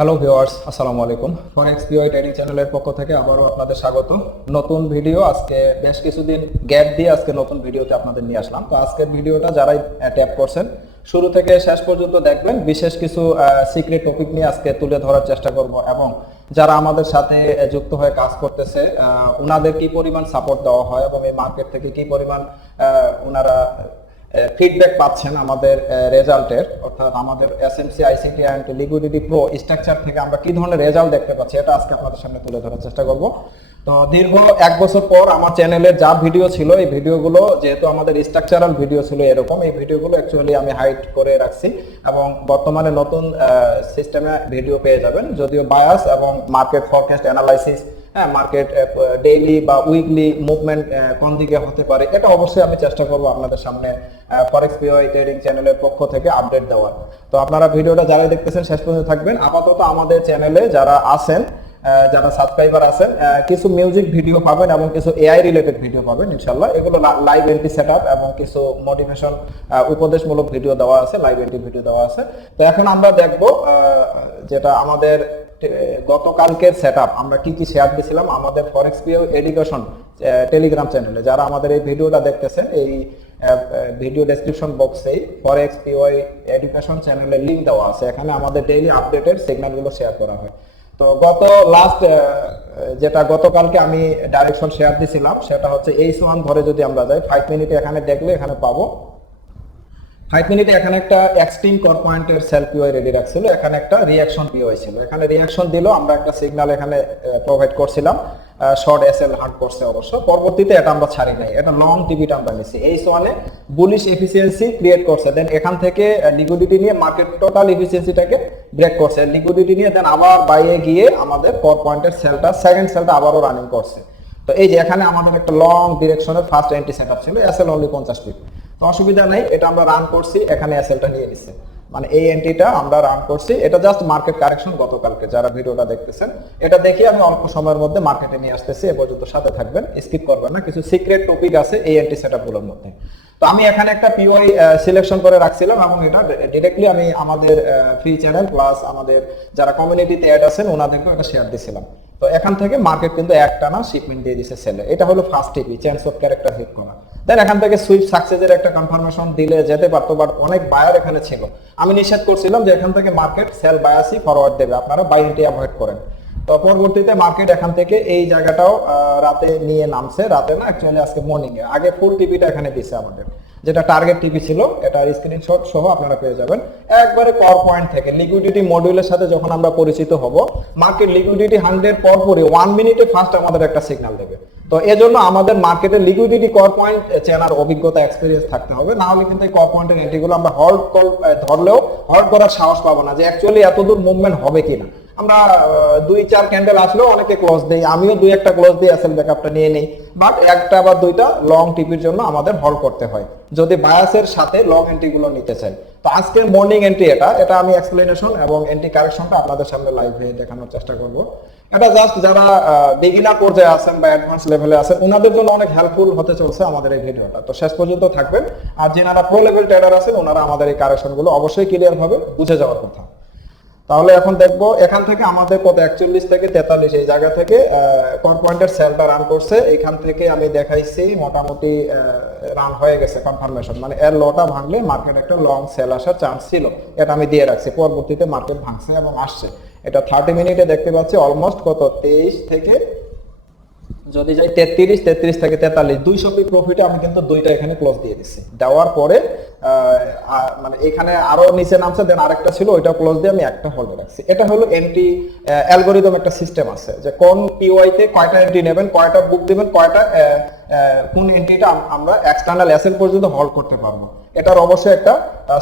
Hello viewers, আসসালামু আলাইকুম। ফরেক্স POI trading চ্যানেলের পক্ষ থেকে আবারও আপনাদের স্বাগত। নতুন ভিডিও আজকে বেশ কিছুদিন গ্যাপ দিয়ে আজকে নতুন ভিডিওতে আপনাদের নিয়ে আসলাম। তো আজকের ভিডিওটা যারাই ট্যাপ করছেন শুরু থেকে শেষ পর্যন্ত দেখবেন। বিশেষ কিছু সিক্রেট টপিক নিয়ে আজকে তুলে ধরার চেষ্টা করব এবং যারা আমাদের সাথে যুক্ত হয়ে কাজ করতেছে ওনাদের কি পরিমাণ সাপোর্ট দেওয়া হয় এবং এই মার্কেট থেকে কি পরিমাণ ওনারা ফিডব্যাক পাচ্ছেন আমাদের রেজাল্টের, অর্থাৎ আমাদের SMC ICT and liquidity pro structure থেকে আমরা কি ধরনের রেজাল্ট দেখতে পাচ্ছি এটা আজকে আপনাদের সামনে তুলে ধরার চেষ্টা করব। তো দীর্ঘ 1 বছর পর আমার চ্যানেলে যা ভিডিও ছিল এই ভিডিওগুলো যেহেতু আমাদের স্ট্রাকচারাল ভিডিও ছিল এরকম, এই ভিডিওগুলো অ্যাকচুয়ালি আমি হাইড করে রাখছি এবং বর্তমানে নতুন সিস্টেমে ভিডিও পেয়ে যাবেন। যদিও বায়াস এবং market forecast analysis, market daily বা উইকলি মুভমেন্ট কোন দিকে হতে পারে এটা অবশ্যই আমি চেষ্টা করব আপনাদের সামনে ফরেক্স পিওআই ট্রেডিং চ্যানেলের পক্ষ থেকে আপডেট দেওয়ার। তো আপনারা ভিডিওটা যারা দেখতেছেন শেষ পর্যন্ত থাকবেন। আপাতত আমাদের চ্যানেলে যারা আছেন, যারা সাবস্ক্রাইবার আছেন, কিছু মিউজিক ভিডিও পাবেন এবং কিছু এআই রিলেটেড ভিডিও পাবেন ইনশাআল্লাহ। এগুলো লাইভ এন্ট্রি সেটআপ এবং কিছু মোটিভেশন উপদেশমূলক ভিডিও দেওয়া আছে, লাইভ এন্ট্রি ভিডিও দেওয়া আছে। তো এখন আমরা দেখব যেটা আমাদের গতকালকের সেটআপ আমরা কি কি শেয়ার দিয়েছিলাম আমাদের ফরেক্স পিও এডুকেশন টেলিগ্রাম চ্যানেলে। যারা আমাদের এই ভিডিওটা দেখতেছেন এই ভিডিও ডেসক্রিপশন বক্সে ফরেক্স পিওআই এডুকেশন চ্যানেলের লিংক দেওয়া আছে, এখানে আমাদের ডেইলি আপডেটের সিগন্যালগুলো শেয়ার করা হয়। তো যেটা গতকালকে আমি ডাইরেকশন শেয়ার দিয়েছিলাম সেটা হচ্ছে H1 ধরে যদি আমরা যাই 5 মিনিটে এখানে দেখলে এখানে পাবো 5 মিনিটে এখানে একটা এক্সট্রিম কর পয়েন্টের সেল পিওআই রেডি রাখছিল, এখানে একটা রিঅ্যাকশন পিওআই ছিল, এখানে রিঅ্যাকশন দিল, আমরা একটা সিগন্যাল এখানে প্রোভাইড করছিলাম, শর্ট এসএল হার্ড করছে অবশ্য। পরবর্তীতে এটা আমরা ছাড়ি নাই, এটা লং টিভিটা আমরা নিছি। H1 এ বুলিশ এফিসিয়েন্সি ক্রিয়েট করছে, দেন এখান থেকে লিকুইডিটি নিয়ে মার্কেট টোটাল এফিসিয়েন্সিটাকে ব্রেক করছে, লিকুইডিটি নিয়ে দেন আবার বাইরে গিয়ে আমাদের কর পয়েন্টের সেলটা সেকেন্ড সেলটা আবারও রানিং করছে। তো এই যে এখানে আমাদের একটা লং ডিরেকশনের ফার্স্ট এন্ট্রি সেটআপ ছিল, এসএল অনলি 50 পিপ। তো অসুবিধা নাই, এটা আমরা রান করছি, এখানে এসএলটা নিয়ে নিচ্ছে, মানে এই এন্ট্রিটা আমরা রান করছি। এটা জাস্ট মার্কেট কারেকশন গতকালকে যারা ভিডিওটা দেখতেছেন এটা দেখে আমি অল্প সময়ের মধ্যে মার্কেটে নিয়ে আসতেছি, এ পর্যন্ত সাথে থাকবেন, স্কিপ করবেন না, কিছু সিক্রেট টপিক আছে এই এন্ট্রি সেটআপগুলোর মধ্যে। তো আমি এখানে একটা পিওআই সিলেকশন করে রাখছিলাম এবং এটা ডিরেক্টলি আমি আমাদের ফ্রি চ্যানেল প্লাস আমাদের যারা কমিউনিটিতে অ্যাড আছেন ওনাদেরকেও এটা শেয়ার দিয়েছিলাম। তো এখান থেকে মার্কেট কিন্তু একটানা শিপমেন্ট দিয়ে দিছে সেলে, এটা হলো ফার্স্ট টিপি, চেঞ্জ অফ ক্যারেক্টার হিট করা। দেন এখান থেকে সুইপ সাকসেসের একটা কনফার্মেশন দিলে যেতে পারতো, বাট অনেক বায়ার এখানে ছিল। আমি নিষেধ করছিলাম যে এখান থেকে মার্কেট সেল বায়াসই ফরওয়ার্ড দেবে, আপনারা বাই এন্ট্রি অ্যাভয়েড করেন। তো পরবর্তীতে মার্কেট এখান থেকে এই জায়গাটাও রাতে নিয়ে নামছে, রাতে না অ্যাকচুয়ালি আজকে মর্নিং এ আগে ফুল টিপিটা এখানে দিছে আমাদের, যেটা টার্গেট টিপি ছিল, এটার স্ক্রিনশট সহ আপনারা পেয়ে যাবেন। একবারে কর পয়েন্ট থেকে লিকুইডিটি মডিউলের সাথে যখন আমরা পরিচিত হব, মার্কেট লিকুইডিটি 100 পরপরই 1 মিনিটে ফার্স্ট আমাদের একটা সিগন্যাল দেবে। তো এজন্য আমাদের মার্কেটের লিকুইডিটি কর পয়েন্ট চেনার অভিজ্ঞতা এক্সপেরিয়েন্স থাকতে হবে, না হলে কিন্তু এই কর পয়েন্টের এন্ট্রিগুলো আমরা ধরলেও হল্ড করার সাহস পাবো না যে অ্যাকচুয়ালি এতদূর মুভমেন্ট হবে কিনা। আমরা 2-4 ক্যান্ডেল আসলেও অনেকে ক্লোজ দেই, আমিও 2-1টা ক্লোজ দিয়ে এসএল ব্যাকআপটা নিয়ে নেই, বাট একটা বা দুইটা লং টিপির জন্য আমাদের হোল্ড করতে হয় যদি বায়াসের সাথে লং এন্ট্রিগুলো নিতে চাই। তো আজকের মর্নিং এন্ট্রি এটা আমি এক্সপ্লেনেশন এবং এন্ট্রি কারেকশনটা আপনাদের সামনে লাইভে দেখানোর চেষ্টা করব। এটা জাস্ট যারা বিগিনার পর্যায়ে আছেন বা অ্যাডভান্স লেভেলে আছেন ওনাদের জন্য অনেক হেল্পফুল হতে চলছে আমাদের এই ভিডিওটা, তো শেষ পর্যন্ত থাকবেন। আর যারা প্রো লেভেল ট্রেডার আছেন ওনারা আমাদের এই কারেকশনগুলো অবশ্যই ক্লিয়ার ভাবে বুঝে যাওয়ার কথা। তাহলে এখন দেখবো এখান থেকে আমাদের কত 41 থেকে 43 এই জায়গা থেকে কর পয়েন্টের সেলটা রান করছে, এখান থেকে আমি দেখাইছি মোটামুটি রান হয়ে গেছে কনফার্মেশন, মানে এর লটা ভাঙলে মার্কেট একটা লং সেল আসার চান্স ছিল, এটা আমি দিয়ে রাখছি। পরবর্তীতে মার্কেট ভাঙছে এবং আসছে, এটা 30 মিনিটে দেখতে পাচ্ছি অলমোস্ট কত 23 থেকে যদি যাই 33 থেকে 43 200 পিপ প্রফিটে আমি কিন্তু দুইটা এখানে ক্লোজ দিয়ে দিচ্ছি। দেওয়ার পরে মানে এখানে আরো নিচে নামছে, দেন আরেকটা ছিল ওইটা ক্লোজ দিয়ে আমি একটা হোল্ডে রাখছি। এটা হলো এন্ট্রি অ্যালগরিদম, একটা সিস্টেম আছে যে কোন পিওআই তে কয়টা এন্ট্রি নেবেন, কয়টা বুক দিবেন, কয়টা কোন এন্ট্রিটা আমরা এক্সটার্নাল অ্যাসেট পর্যন্ত হোল্ড করতে পারবো, এটার অবশ্যই একটা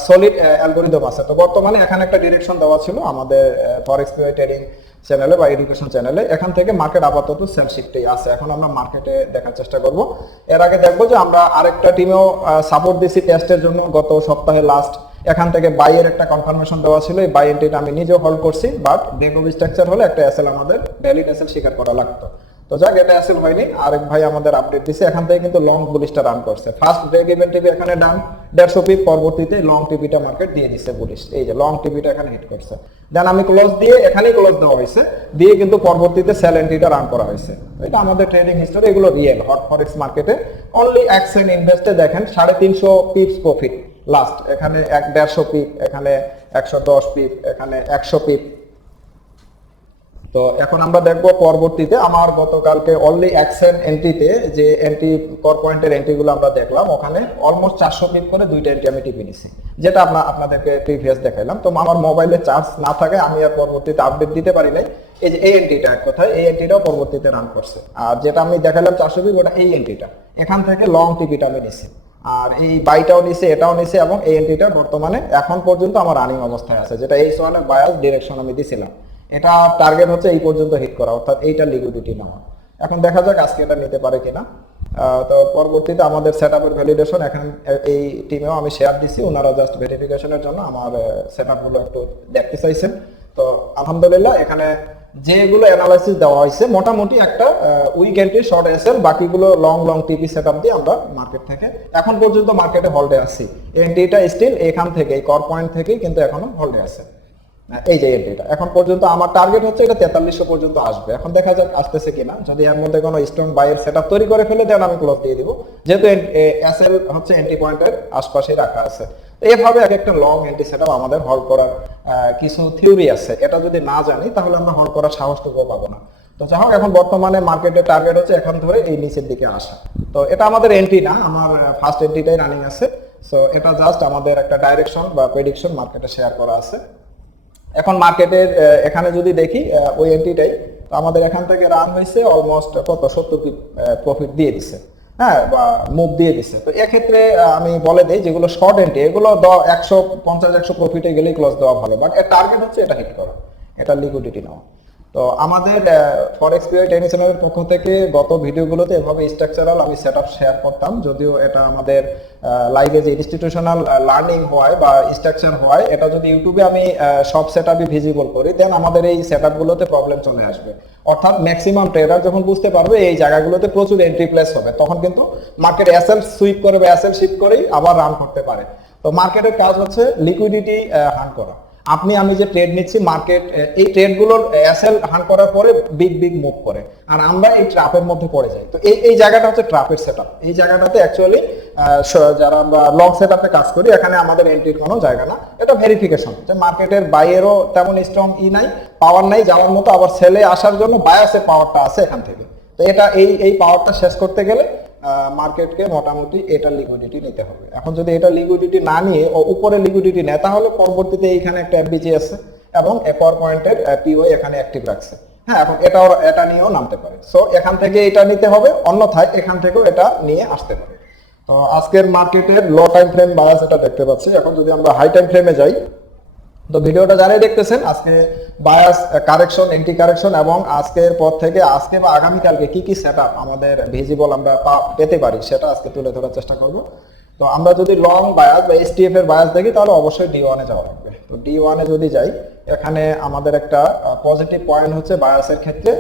সলিড অ্যালগরিদম আছে। তো বর্তমানে এখানে একটা ডিরেকশন দেওয়া ছিল আমাদের ফরেক্স পিওআই ট্রেডিং চ্যানেলে বা এডুকেশন চ্যানেলে, এখান থেকে মার্কেট আপাতত সেল শিফটেই আছে। এখন আমরা মার্কেটে দেখার চেষ্টা করব। এর আগে দেখবো যে আমরা আরেকটা টিমেও সাপোর্ট দিছি টেস্টের জন্য গত সপ্তাহে লাস্ট, এখান থেকে বাইয়ের একটা কনফার্মেশন দেওয়া ছিল, এই বাই এন্ট্রিটা আমি নিজেও হোল্ড করছি, বাট ব্রেক অফ স্ট্রাকচার হলে একটা এসএল আমাদের ভ্যালিড এসএল স্বীকার করা লাগতো। তো যাক, এটা আসলে হয়নি। আরেক ভাই আমাদের আপডেট দিছে, এখান থেকে কিন্তু লং বুলিশটা রান করছে। ফার্স্ট ব্রেক ইভেন টিপি এখানে ডান 150 পিপ, পরবর্তীতে লং টিপিটা মার্কেট দিয়ে দিচ্ছে বুলিশ। এই যে লং টিপিটা এখানে হিট করছে, দেন আমি ক্লোজ দিয়ে এখানেই ক্লোজ দেওয়া হয়েছে, দিয়ে কিন্তু পরবর্তীতে সেল এন্ট্রিটা রান করা হয়েছে। এটা আমাদের ট্রেডিং হিস্টোরি, এগুলো রিয়েল। হট ফরেক্স মার্কেটে অনলি 1 সেন্ট ইনভেস্টে দেখেন 350 পিপস প্রফিট লাস্ট, এখানে 150 পিপ, এখানে 110 পিপ, এখানে 100 পিপ। তো এখন আমরা দেখবো পরবর্তীতে আমার গতকালকে অনলি 1 সেন্ট এন্ট্রিতে যে এন্ট্রি কর পয়েন্টের এন্ট্রিগুলো আমরা দেখলাম, ওখানে অলমোস্ট 400 পিপ করে দুইটা এন্ট্রি আমি টিপে নিছি, যেটা আপনাদেরকে প্রিভিয়াস দেখাইলাম। তো আমার মোবাইলে চার্জ না থাকে, আমি আর পরবর্তীতে আপডেট দিতে পারি নাই। এই যে এই এন্ট্রিটা এক কথায়, এই এন্ট্রিটাও পরবর্তীতে রান করছে। আর যেটা আমি দেখালাম 400 পিপ, ওটা এই এন্ট্রিটা, এখান থেকে লং টিপিটা আমি নিছি, আর এই বাইটাও নিছে, এটাও নিছে, এবং এই এন্ট্রিটা বর্তমানে এখন পর্যন্ত আমার রানিং অবস্থায় আছে, যেটা এই সোয়ানের বায়াস ডিরেকশন আমি দিছিলাম। এটা টার্গেট হচ্ছে এই পর্যন্ত হিট করা, অর্থাৎ এইটা লিকুইডিটি নেওয়া। এখন দেখা যাক আজকে এটা নিতে পারে কিনা। তো পরবর্তীতে আমাদের সেটআপের ভ্যালিডেশন এখন এই টিমেও আমি শেয়ার দিছি, ওনারা জাস্ট ভেরিফিকেশনের জন্য আমার সেটআপগুলো একটু দেখতে চাইছেন। তো আলহামদুলিল্লাহ এখানে যেগুলো অ্যানালাইসিস দেওয়া হয়েছে মোটামুটি একটা উইক এন্ট্রি, শর্ট এসএল, বাকিগুলো লং টিপি সেটআপ দিয়ে আমরা মার্কেট থেকে এখন পর্যন্ত মার্কেটে হোল্ডে আছি। এন্ট্রিটা স্টিল এখান থেকে, এই কর পয়েন্ট থেকেই কিন্তু এখনো হোল্ডে আছে। এই যে এন্ট্রিটা এখন পর্যন্ত আমার টার্গেট হচ্ছে এটা 4300 পর্যন্ত আসবে। এখন দেখা যাক আসতেছে কিনা। যদি এর মধ্যে কোনো স্ট্রং বাইয়ের সেটআপ তৈরি করে ফেলে, দেন আমি ক্লোজ দিয়ে দিব, যেহেতু এসএল হচ্ছে এন্ট্রি পয়েন্টের আশপাশে রাখা আছে। তো এভাবে এক একটা লং এন্ট্রি সেটআপ আমাদের হোল্ড করার কিছু থিওরি আছে, এটা যদি না জানি তাহলে আমরা হোল্ড করার সাহসটুকু পাবো না। তো যাই হোক, এখন বর্তমানে মার্কেটের টার্গেট হচ্ছে এখন ধরে এই নিচের দিকে আসা। তো এটা আমাদের এন্ট্রি না, আমার ফার্স্ট এন্ট্রিটাই রানিং আছে। সো এটা জাস্ট আমাদের একটা ডাইরেকশন বা প্রেডিকশন মার্কেটে শেয়ার করা আছে। এখন মার্কেটের এখানে যদি দেখি ওই এন্ট্রিটাই, তো আমাদের এখান থেকে রান হয়েছে অলমোস্ট কত 70 পিপ প্রফিট দিয়ে দিছে, হ্যাঁ, বা মুভ দিয়ে দিছে। তো এক্ষেত্রে আমি বলে দেই, যেগুলো শর্ট এন্ট্রি এগুলো 150-100 প্রফিটে গেলেই ক্লোজ দেওয়া ভালো, বাট এর টার্গেট হচ্ছে এটা হিট করা, এটা লিকুইডিটি নেওয়া। তো আমাদের ফরেক্স পিওর ট্রেনিং চ্যানেলের পক্ষ থেকে গত ভিডিওগুলোতে এভাবে স্ট্রাকচারাল আমি সেটআপ শেয়ার করতাম, যদিও এটা আমাদের লাইভে যে ইনস্টিটিউশনাল লার্নিং হয় বা স্ট্রাকচার হয়, এটা যদি ইউটিউবে আমি সব সেটআপই ভিজিবল করি, দেন আমাদের এই সেটআপগুলোতে প্রবলেম চলে আসবে। অর্থাৎ ম্যাক্সিমাম ট্রেডার যখন বুঝতে পারবে এই জায়গাগুলোতে প্রচুর এন্ট্রি প্লেস হবে, তখন কিন্তু মার্কেট এসএল সুইপ করে বা এসএল শিফট করেই আবার রান করতে পারে। তো মার্কেটের কাজ হচ্ছে লিকুইডিটি হান্ট করা। আমি যে ট্রেড নিচ্ছি, মার্কেট এই ট্রেডগুলোর এসএল হান্ট করার পরে বিগ মুভ করে, আর আমরা এই ট্র্যাপের মধ্যে পড়ে যাই। তো এই জায়গাটা হচ্ছে ট্র্যাপের সেটআপ। এই জায়গাটাতে অ্যাকচুয়ালি যারা আমরা লং সেটআপে কাজ করি, এখানে আমাদের এন্ট্রির কোনো জায়গা না। এটা ভেরিফিকেশন যে মার্কেটের বাইয়েরও তেমন স্ট্রং নাই, পাওয়ার নাই যাওয়ার মতো, আবার সেলে আসার জন্য বায়াসের পাওয়ারটা আছে এখান থেকে। তো এটা এই পাওয়ারটা শেষ করতে গেলে মার্কেটকে মোটামুটি এটা লিকুইডিটি নিতে হবে। এখন যদি এটা লিকুইডিটি না নিয়ে ও উপরে লিকুইডিটি নেয়, তাহলে পরবর্তীতে এইখানে একটা এফবিজি আছে এবং এপার পয়েন্টের পিও এখানে অ্যাক্টিভ রাখছে, হ্যাঁ, এখন এটা নিয়েও নামতে পারে। সো এখান থেকে এটা নিতে হবে, অন্যথায় এখান থেকেও এটা নিয়ে আসতে পারে। তো আজকের মার্কেটের লো টাইম ফ্রেম বায়াস এটা দেখতে পাচ্ছি। এখন যদি আমরা হাই টাইম ফ্রেমে যাই, তো ভিডিওটা যারাই দেখতেছেন, আজকে বায়াস কারেকশন, এন্টি কারেকশন, এবং আজকের পর থেকে আজকে বা আগামীকালকে কি সেটআপ আমাদের ভিজিবল আমরা পেতে পারি, সেটা আজকে তুলে ধরার চেষ্টা করব। তো আমরা যদি লং বায়াস বা এসটিএফ এর বায়াস দেখি, তাহলে অবশ্যই D1 এ যাওয়া লাগবে। তো D1 এ যদি যাই, এখানে আমাদের একটা পজিটিভ পয়েন্ট হচ্ছে বায়াসের ক্ষেত্রে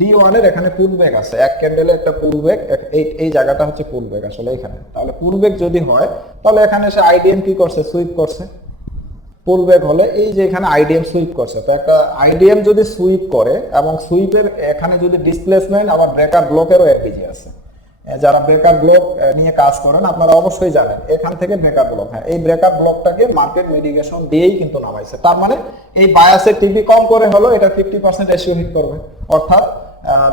D1 এর এখানে পুলব্যাক আছে, এক ক্যান্ডেলে একটা পুলব্যাক, এই জায়গাটা হচ্ছে পুলব্যাক আসলে এখানে। তাহলে পুলব্যাক যদি হয়, তাহলে এখানে সে আইডিএম কি করছে, সুইপ করছে। পুলব্যাক হলে এই যে এখানে আইডিএম সুইপ করছে, তো একটা আইডিএম যদি সুইপ করে এবং সুইপের এখানে যদি ডিসপ্লেসমেন্ট আবার ব্রেকার ব্লকেরও এফবিজি আছে, যারা ব্রেকার ব্লক নিয়ে কাজ করেন আপনারা অবশ্যই জানেন, এখান থেকে ব্রেকার ব্লক, হ্যাঁ, এই ব্রেকার ব্লকটাকে মার্কেট মিডিগেশন দিয়েই কিন্তু নামাইছে। তার মানে এই বায়াসের টিপি কম করে হলো এটা 50% রেশিও হিট করবে, অর্থাৎ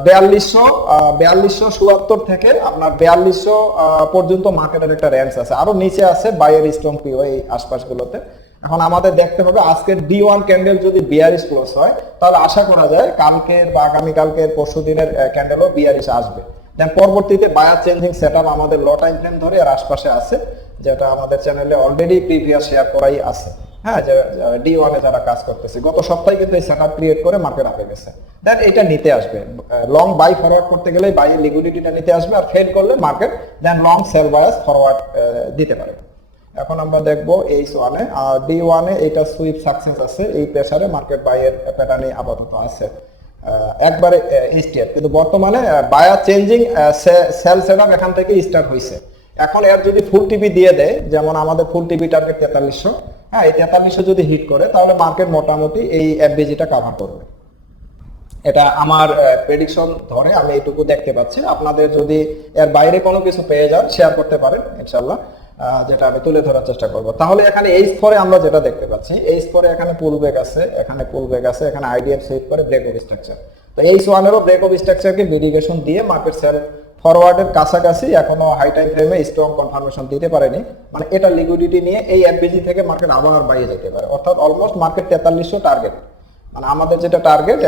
4277 থেকে আপনার 4200 পর্যন্ত মার্কেটের একটা রেঞ্জ আছে, আরো নিচে আছে বাইয়ের স্ট্রং পিও এই আশপাশগুলোতে। এখন আমাদের দেখতে হবে আজকের D1 ক্যান্ডেল যদি বিয়ারিশ ক্লোজ হয়, তাহলে আশা করা যায় কালকের বা আগামীকালকের পরশু দিনের ক্যান্ডেলও বিয়ারিশ আসবে। দেন পরবর্তীতে বায়ার চেঞ্জিং সেটআপ আমাদের লো টাইম ফ্রেম ধরে আর আশপাশে আছে, যেটা আমাদের চ্যানেলে অলরেডি প্রিভিয়াস শেয়ার করাই আছে, হ্যাঁ, যে D1 এ যারা কাজ করতেছে গত সপ্তাহে কিন্তু এই সেটআপ ক্রিয়েট করে মার্কেট আপে গেছে। দেন এটা নিতে আসবে, লং বাই ফরওয়ার্ড করতে গেলে বাইয়ের লিকুইডিটিটা নিতে আসবে, আর ফেল করলে মার্কেট দেন লং সেল বায়াস ফরওয়ার্ড দিতে পারে। এখন আমরা দেখবো H1 এ, আর D1 এ এটা সুইপ সাকসেস আছে, এই প্রেসারে মার্কেট বাইয়ের প্যাটার্নে আপাতত আছে। একবারে এইচটিএফ, কিন্তু বর্তমানে বায়ার চেঞ্জিং সেল সেটআপ এখান থেকে স্টার্ট হয়েছে। এখন এর যদি ফুল টিপি দিয়ে দেয়, যেমন আমাদের ফুল টিপি টার্গেট 4300, হ্যাঁ এই 4300 যদি হিট করে তাহলে মার্কেট মোটামুটি এই এফবিজিটা কভার করবে। এটা আমার প্রেডিকশন ধরে আমি এইটুকু দেখতে পাচ্ছি। আপনাদের যদি এর বাইরে কোনো কিছু পেয়ে যান শেয়ার করতে পারেন ইনশাল্লাহ, যেটা আমি তুলে ধরার চেষ্টা করব। তাহলে এখানে এই স্তরে আমরা যেটা দেখতে পাচ্ছি, এই স্তরে এখানে পুল ব্যাক আছে, এখানে পুল ব্যাক আছে, এখানে আইডিএফ সুইপ করে ব্রেক অফ স্ট্রাকচার। তো এই সোয়ানেরও ব্রেক অফ স্ট্রাকচারকে মিডিগেশন দিয়ে মার্কেট সেল ফরওয়ার্ডের কাছাকাছি এখনো হাই টাইম ফ্রেমে স্ট্রং কনফার্মেশন দিতে পারেনি, মানে এটা লিকুইডিটি নিয়ে এই এফবিজি থেকে মার্কেট আবার বাইরে যেতে পারে, অর্থাৎ অলমোস্ট মার্কেট 4300 টার্গেট, মানে আমাদের যেটা টার্গেট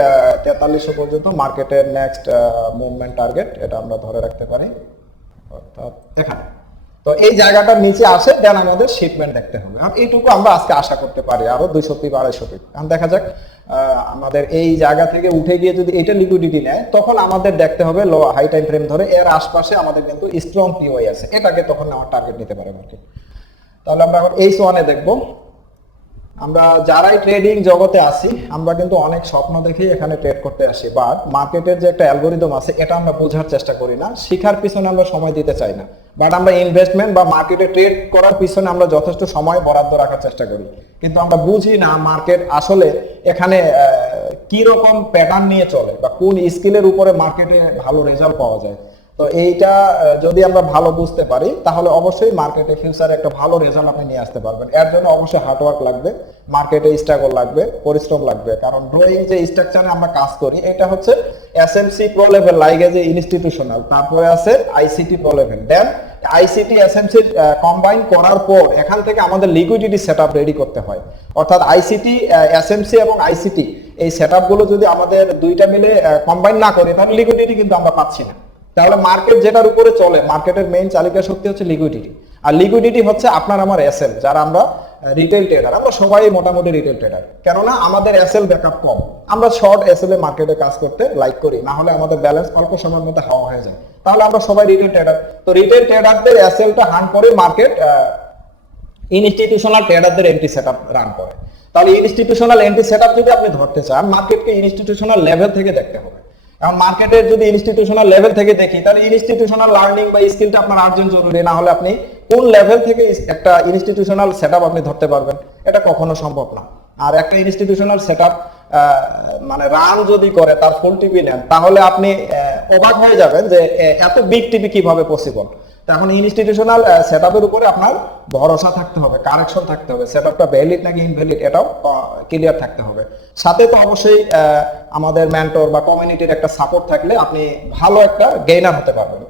4300 পর্যন্ত মার্কেটের নেক্সট মুভমেন্ট টার্গেট, এটা আমরা ধরে রাখতে পারি অর্থাৎ এখানে। তো এই জায়গাটার নিচে আসে দেন আমাদের শিপমেন্ট দেখতে হবে, আর এইটুকু আমরা আজকে আশা করতে পারি আরো 200 পিপ 250 পিপ। এখন দেখা যাক আমাদের এই জায়গা থেকে উঠে গিয়ে যদি এটা লিকুইডিটি নেয় তখন আমাদের দেখতে হবে লো হাই টাইম ফ্রেম ধরে এর আশপাশে আমাদের কিন্তু স্ট্রং পিওয়াই আছে, এটাকে তখন আমার টার্গেট নিতে পারে মার্কেট। তাহলে আমরা এখন এই সোয়ানে দেখবো। আমরা যারাই ট্রেডিং জগতে আসি আমরা কিন্তু অনেক স্বপ্ন দেখেই এখানে ট্রেড করতে আসি, বাট মার্কেটের যে একটা অ্যালগোরিদম আছে এটা আমরা বোঝার চেষ্টা করি না, শিখার পিছনে আমরা সময় দিতে চাই না, বাট আমরা ইনভেস্টমেন্ট বা মার্কেটে ট্রেড করার পিছনে আমরা যথেষ্ট সময় বরাদ্দ রাখার চেষ্টা করি, কিন্তু আমরা বুঝি না মার্কেট আসলে এখানে কি রকম প্যাটার্ন নিয়ে চলে বা কোন স্কিলের উপরে মার্কেটে ভালো রেজাল্ট পাওয়া যায়। তো এইটা যদি আমরা ভালো বুঝতে পারি তাহলে অবশ্যই মার্কেটে ফিউচারে একটা ভালো রেজাল্ট আপনি নিয়ে আসতে পারবেন। এর জন্য অবশ্যই হার্ডওয়ার্ক লাগবে, মার্কেটে স্ট্রাগল লাগবে, পরিশ্রম লাগবে, কারণ ড্রয়িং যে স্ট্রাকচারে আমরা কাজ করি এটা হচ্ছে এসএমসি প্রো লেভেল লাইগে যে ইনস্টিটিউশনাল, তারপরে আছে আইসিটি প্রো লেভেল, দেন আইসিটি এসএমসি কম্বাইন করার পর এখান থেকে আমাদের লিকুইডিটি সেটআপ রেডি করতে হয়, অর্থাৎ আইসিটি এসএমসি এবং আইসিটি এই সেটআপ গুলো যদি আমাদের দুইটা মিলে কম্বাইন না করি তাহলে লিকুইডিটি কিন্তু আমরা পাচ্ছি না। তাহলে মার্কেট যেটার উপরে চলে, মার্কেটের মেইন চালিকা শক্তি হচ্ছে লিকুইডিটি, আর লিকুইডিটি হচ্ছে আপনার আমার এসএল, যারা আমরা রিটেল ট্রেডার, আমরা সবাই মোটামুটি রিটেল ট্রেডার, কেননা আমাদের এসএল ব্যাকআপ কম, আমরা শর্ট এসএল এ মার্কেটে কাজ করতে লাইক করি, না হলে আমাদের ব্যালেন্স অল্প সময়ের মধ্যে হাওয়া হয়ে যায়, তাহলে আমরা সবাই রিটেল ট্রেডার। তো রিটেল ট্রেডারদের এসএলটা হান করে মার্কেট ইনস্টিটিউশনাল ট্রেডারদের এন্ট্রি সেটআপ রান করে। তাহলে ইনস্টিটিউশনাল এন্ট্রি সেটআপ যদি আপনি ধরতে চান মার্কেটকে ইনস্টিটিউশনাল লেভেল থেকে দেখতে হবে। এখন মার্কেটের যদি ইনস্টিটিউশনাল লেভেল থেকে দেখি তাহলে ইনস্টিটিউশনাল লার্নিং বা স্কিলটা আপনার আর্জন জরুরি, না হলে আপনি কোন লেভেল থেকে একটা ইনস্টিটিউশনাল সেটআপ আপনি ধরতে পারবেন, এটা কখনো সম্ভব না। আর একটা ইনস্টিটিউশনাল সেটআপ মানে রান যদি করে তার ফুল টিপি নেন তাহলে আপনি অবাক হয়ে যাবেন যে এত বিগ টিপি কিভাবে পসিবল। এখন ইনস্টিটিউশনাল সেটআপের উপরে আপনার ভরসা থাকতে হবে, কারেকশন থাকতে হবে, সেটআপটা ভ্যালিড নাকি ইনভ্যালিড এটাও ক্লিয়ার থাকতে হবে। সাথে তো অবশ্যই আমাদের মেন্টর বা কমিউনিটির একটা সাপোর্ট থাকলে আপনি ভালো একটা গেইনার হতে পারবেন।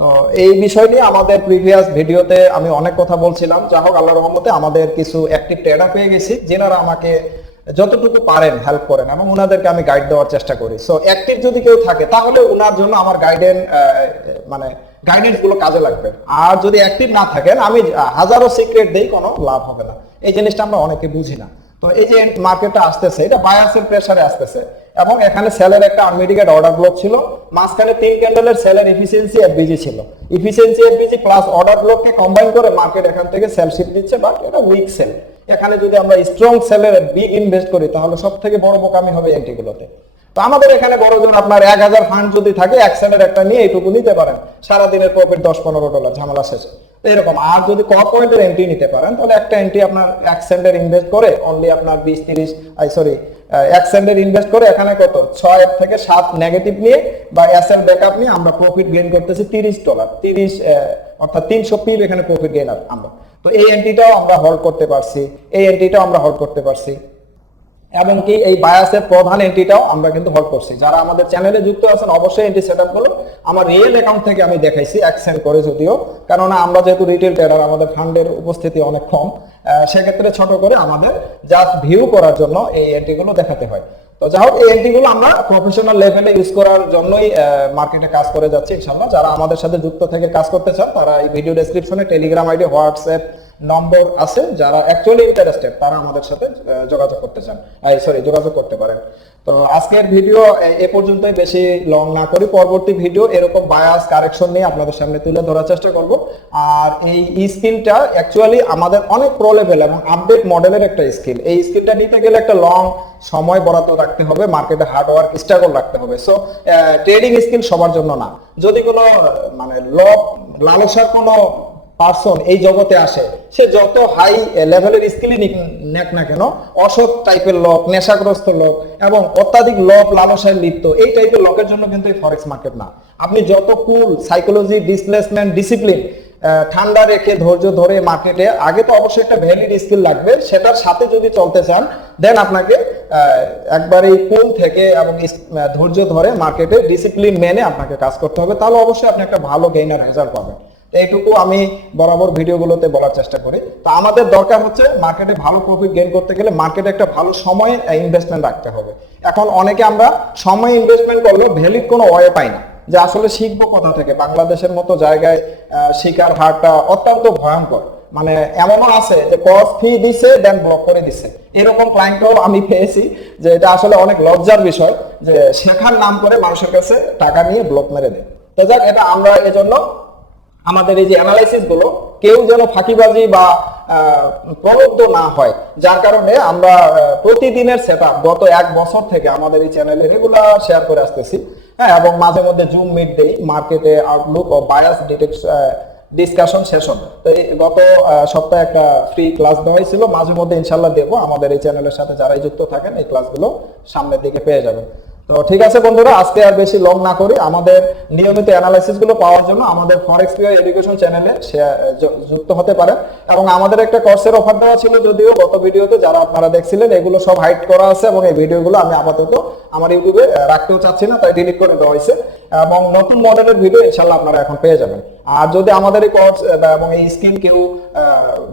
তো এই বিষয় নিয়ে আমাদের প্রিভিয়াস ভিডিওতে আমি অনেক কথা বলছিলাম, যা হোক আল্লাহর রহমতে আমাদের কিছু অ্যাক্টিভ ট্রেডার পেয়ে গেছি যেনারা আমাকে যতটুকু পারেন হেল্প করেন এবং ওনাদেরকে আমি গাইড দেওয়ার চেষ্টা করি। সো অ্যাক্টিভ যদি কেউ থাকে তাহলে ওনার জন্য আমার গাইডেন্স গুলো কাজে লাগবে, আর যদি অ্যাক্টিভ না থাকেন আমি হাজারো সিক্রেট দেই, কোনো লাভ হবে না। এই জিনিসটা আমরা অনেকে বুঝি না। তো এই যে মার্কেটটা আসতেছে এটা বায়ার্সের প্রেসারে আসতেছে এবং এখানে সেলের একটা আনমিটিগেট অর্ডার ব্লক ছিল, মাঝখানে 3 ক্যান্ডেলের সেলের এফিসিয়েন্সি এফবিজি ছিল, এফিসিয়েন্সি এফবিজি প্লাস অর্ডার ব্লককে কম্বাইন করে মার্কেট এখান থেকে সেল শিফট দিচ্ছে, বাট এটা উইক সেল। এখানে যদি আমরা স্ট্রং সেলের বিগ ইনভেস্ট করি তাহলে সব থেকে বড় বোকামি হবে এন্ট্রিগুলোতে। তো আমাদের এখানে বড় জোর আপনার 1000 ফান্ড যদি থাকে এক সেলের একটা নিয়ে এইটুকু নিতে পারেন, সারাদিনের প্রফিট $10-15, ঝামেলা শেষে এরকম। আর যদি ক পয়েন্টের এন্ট্রি নিতে পারেন তাহলে একটা এন্ট্রি আপনার 1 সেন্টের ইনভেস্ট করে অনলি আপনার 1 সেন্টের ইনভেস্ট করে এখানে কত 6 থেকে 7 নেগেটিভ নিয়ে বা এসএল ব্যাকআপ নিয়ে আমরা প্রফিট গেইন করতেছি $30, অর্থাৎ 300 পিপ এখানে প্রফিট গেইন আমরা। তো এই এন্ট্রিটাও আমরা হোল্ড করতে পারছি, এই এন্ট্রিটাও আমরা হোল্ড করতে পারছি, এমনকি এই বায়াসের প্রধান এন্ট্রিটাও আমরা কিন্তু হোল্ড করছি। যারা আমাদের চ্যানেলে যুক্ত আছেন অবশ্যই এন্ট্রি সেটআপ করুন। আমার রিয়েল অ্যাকাউন্ট থেকে আমি দেখাইছি অ্যাকসেন্ট করে, যদিও কারণ আমরা যেহেতু রিটেল ট্রেডার আমাদের ফান্ডের উপস্থিতি অনেক কম, সেক্ষেত্রে ছোট করে আমাদের জাস্ট ভিউ করার জন্য এই এন্ট্রিগুলো দেখাতে হয়। তো যাই হোক এই এন্ট্রিগুলো আমরা প্রফেশনাল লেভেলে ইউজ করার জন্যই মার্কেটে কাজ করে যাচ্ছি ইনশাআল্লাহ। যারা আমাদের সাথে যুক্ত থেকে কাজ করতে চান তারা এই ভিডিও ডেসক্রিপশনে টেলিগ্রাম আইডি, হোয়াটসঅ্যাপ নম্বর আছে, যারা অ্যাকচুয়ালি ইন্টারেস্টেড তারা আমাদের সাথে যোগাযোগ করতে চান, যোগাযোগ করতে পারেন। তো আজকের ভিডিও এ পর্যন্তই, বেশি লং না করি। পরবর্তী ভিডিও এরকম বায়াস কারেকশন নিয়ে আপনাদের সামনে তুলে ধরার চেষ্টা করব। আর এই স্কিলটা অ্যাকচুয়ালি আমাদের অনেক প্রো লেভেল এবং আপডেট মডেলের একটা স্কিল। এই স্কিলটা নিতে গেলে একটা লং সময় বরাদ্দ রাখতে হবে, মার্কেটে হার্ড ওয়ার্ক স্ট্রাগল রাখতে হবে। সো ট্রেডিং স্কিল সবার জন্য না। যদি কোনো মানে লালসার কোনো পার্সন এই জগতে আসে, সে যত হাই লেভেলের স্কিলই নেক না কেন, অসৎ টাইপের লোক, নেশাগ্রস্ত লোক এবং অত্যাধিক লোভ লালসায় লিপ্ত এই টাইপের লোকের জন্য কিন্তু এই ফরেক্স মার্কেট না। আপনি যত কুল, সাইকোলজি, ডিসপ্লেসমেন্ট, ডিসিপ্লিন ঠান্ডা রেখে ধৈর্য ধরে মার্কেটে, আগে তো অবশ্যই একটা ভ্যালিড স্কিল লাগবে, সেটার সাথে যদি চলতে চান দেন আপনাকে একবারে কুল থেকে এবং ধৈর্য ধরে মার্কেটে ডিসিপ্লিন মেনে আপনাকে কাজ করতে হবে, তাহলে অবশ্যই আপনি একটা ভালো গেইনার রেজাল্ট পাবেন। এইটুকু আমি বরাবর ভিডিওগুলোতে বলার চেষ্টা করি। তো আমাদের দরকার হচ্ছে মার্কেটে ভালো প্রফিট গেইন করতে গেলে মার্কেটে একটা ভালো সময়ে ইনভেস্টমেন্ট রাখতে হবে। এখন অনেকে আমরা সময় ইনভেস্টমেন্ট করলেও ভ্যালিড কোনো ওয়ে পাই না, যে আসলে শিখবো কোথা থেকে। বাংলাদেশের মতো জায়গায় শিকার হারটা অত্যন্ত ভয়ঙ্কর। মানে এমনও আছে যে কোর্স ফি দিছে দেন ব্লক করে দিছে, এরকম ক্লায়েন্টও আমি পেয়েছি, যে এটা আসলে অনেক লজ্জার বিষয় যে শেখার নাম করে মানুষের কাছে টাকা নিয়ে ব্লক মেরে দেয়। তো যাক, এটা আমরা এজন্য আমাদের এই যে অ্যানালাইসিস গুলো কেউ যেন ফাঁকিবাজি বা প্রলুব্ধ না হয়, যার কারণে আমরা প্রতিদিনের সেটআপ গত 1 বছর থেকে আমাদের এই চ্যানেলে রেগুলার শেয়ার করে আসতেছি। হ্যাঁ, এবং মাঝে মধ্যে জুম মিট দেই, মার্কেটে আউটলুক ও বায়াস ডিসকাশন সেশন। তো গত সপ্তাহে একটা ফ্রি ক্লাস দেওয়া হয়েছিল, মাঝে মধ্যে ইনশাল্লাহ দেবো। আমাদের এই চ্যানেলের সাথে যারাই যুক্ত থাকেন এই ক্লাসগুলো সামনের দিকে পেয়ে যাবেন। তো ঠিক আছে বন্ধুরা, আজকে আর বেশি লং না করি, আমাদের নিয়মিত অ্যানালাইসিস গুলো পাওয়ার জন্য আমাদের ফরেক্স পিওর এডুকেশন চ্যানেলে যুক্ত হতে পারেন। এবং আমাদের একটা কোর্সের অফার দেওয়া ছিল, যদিও গত ভিডিওতে যারা আপনারা দেখছিলেন এগুলো সব হাইড করা আছে এবং এই ভিডিওগুলো আমি আপাতত আমার ইউটিউবে রাখতেও চাচ্ছি না, তাই ডিলিট করে দেওয়া হয়েছে। এবং নতুন মডেলের ভিডিও ইনশাল্লাহ আপনারা এখন পেয়ে যাবেন। আর যদি আমাদের এই কোর্স এবং এই স্কিল কেউ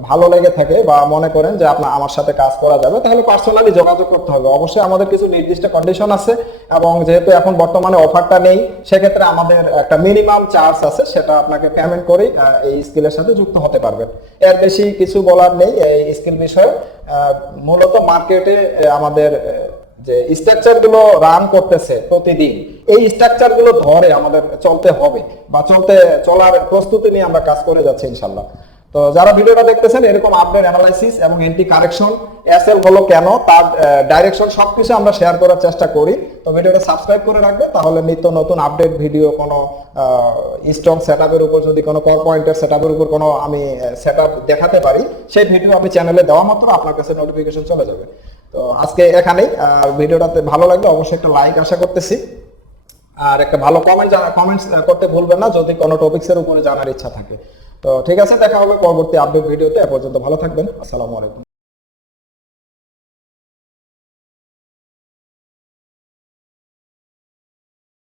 ভালো লেগে থাকে বা মনে করেন যে আমার সাথে কাজ করা যাবে, তাহলে পার্সোনালি যোগাযোগ করতে হবে। অবশ্যই আমাদের কিছু নির্দিষ্ট কন্ডিশন আছে, এবং যেহেতু এখন বর্তমানে অফারটা নেই, সেক্ষেত্রে আমাদের একটা মিনিমাম চার্জ আছে, সেটা আপনাকে পেমেন্ট করেই এই স্কিলের সাথে যুক্ত হতে পারবেন। এর বেশি কিছু বলার নেই এই স্কিল বিষয়ে। মূলত মার্কেটে আমাদের যে স্ট্রাকচার গুলো রান করতেছে প্রতিদিন, এই স্ট্রাকচার গুলো ধরে আমাদের চলতে হবে বা চলার প্রস্তুতি নিয়ে আমরা কাজ করে যাচ্ছি ইনশাল্লাহ। তো যারা ভিডিওটা দেখতেছেন, এরকম আপডেট অ্যানালাইসিস এবং এন্টি কারেকশন, এসএল হলো কেন, তার ডাইরেকশন সবকিছু আমরা শেয়ার করার চেষ্টা করি। তো ভিডিওটা সাবস্ক্রাইব করে রাখবেন, তাহলে নিত্য নতুন আপডেট ভিডিও, কোনো স্ট্রং সেটআপের উপর, যদি কোনো কল পয়েন্টের সেটআপের উপর কোনো আমি সেটআপ দেখাতে পারি, সেই ভিডিও আপনি চ্যানেলে দেওয়া মাত্র আপনার কাছে নোটিফিকেশন চলে যাবে। তো আজকে এখানেই। ভিডিওটাতে ভালো লাগলে অবশ্যই একটা লাইক আশা করতেছি, আর একটা ভালো কমেন্টস করতে ভুলবেন না যদি কোনো টপিকসের উপরে জানার ইচ্ছা থাকে। তো ঠিক আছে, দেখা হবে পরবর্তী আপডেট ভিডিওতে। এ পর্যন্ত ভালো থাকবেন। আসসালামু আলাইকুম।